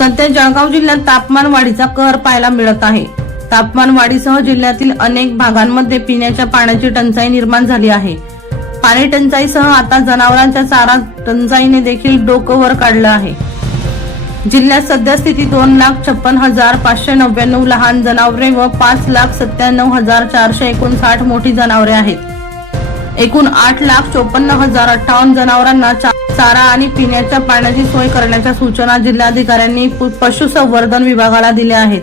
सध्या जळगाव जिल्ह्यात तापमान वाढीचा कहर पाहायला मिळत आहे. तापमान वाढीसह जिल्ह्यातील अनेक भागांमध्ये पिण्याच्या पाण्याची टंचाई निर्माण झाली आहे. पाणी टंचाईसह आता जनावरांच्या चारा टंचाईने देखील डोकं वर काढलं आहे. जिल्ह्यात सध्या स्थिती दोन लाख छप्पन हजार पाचशे नव्याण्णव लहान जनावरे व पाच लाख सत्त्याण्णव हजार चारशे एकोणसाठ मोठी जनावरे आहेत. एकूण आठ लाख चोपन्न हजार अठ्ठावन्न जनावरांना चार चारा आणि पिण्याच्या पाण्याची सोय करण्याच्या सूचना जिल्हाधिकाऱ्यांनी पु- पशुसंवर्धन विभागाला दिल्या आहेत.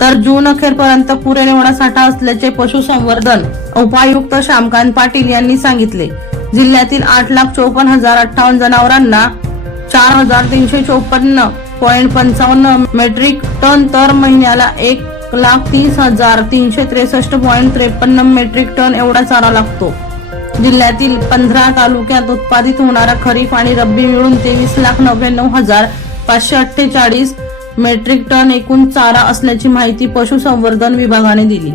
तर जून अखेरपर्यंत पुरेल एवढा साठा असल्याचे पशुसंवर्धन उपायुक्त श्यामकांत पाटील यांनी सांगितले. जिल्ह्यातील आठ लाख चोपन्न हजार अठ्ठावन्न जनावरांना चार हजार तीनशे चोपन्न पॉईंट पंचावन्न मेट्रिक टन तर महिन्याला एक लाख तीस हजार तीनशे त्रेसष्ट पॉईंट त्रेपन्न मेट्रिक टन एवढा चारा लागतो. जिल्ह्यातील पंधरा तालुक्यात उत्पादित होणारा खरीप आणि रब्बी मिळून तेवीस लाख नव्याण्णव हजार पाचशे अठ्ठेचाळीस मेट्रिक टन एकूण चारा असल्याची माहिती पशुसंवर्धन विभागाने दिली.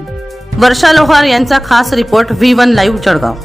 वर्षा लोहार यांचा खास report V one live Jalgaon.